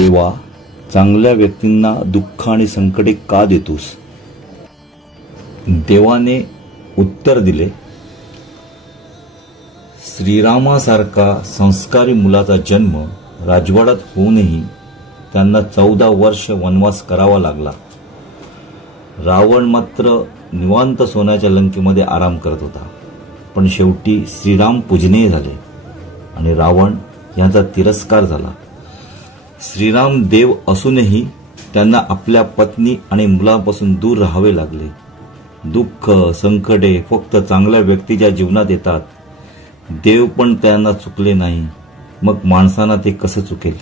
देवा, चांगल्या व्यक्तींना दुःख आणि संकटे का देतोस? देवाने उत्तर दिले, श्रीरामासारखा संस्कारी मुलाचा जन्म राजवाड्यात होऊनही त्यांना 14 वर्ष वनवास करावा लागला. रावण मात्र निवांत सोन्याच्या लंकेमध्ये आराम करत होता. पण शेवटी श्रीराम पूजनीय झाले आणि रावण यांचा तिरस्कार झाला. श्रीराम देव असूनही त्यांना आपल्या पत्नी आणि मुलापासून दूर राहावे लागले. दुःख संकटे फक्त चांगल्या व्यक्तीच्या जीवनात येतात. देव पण त्यांना चुकले नाही, मग माणसांना ते कसं चुकेल?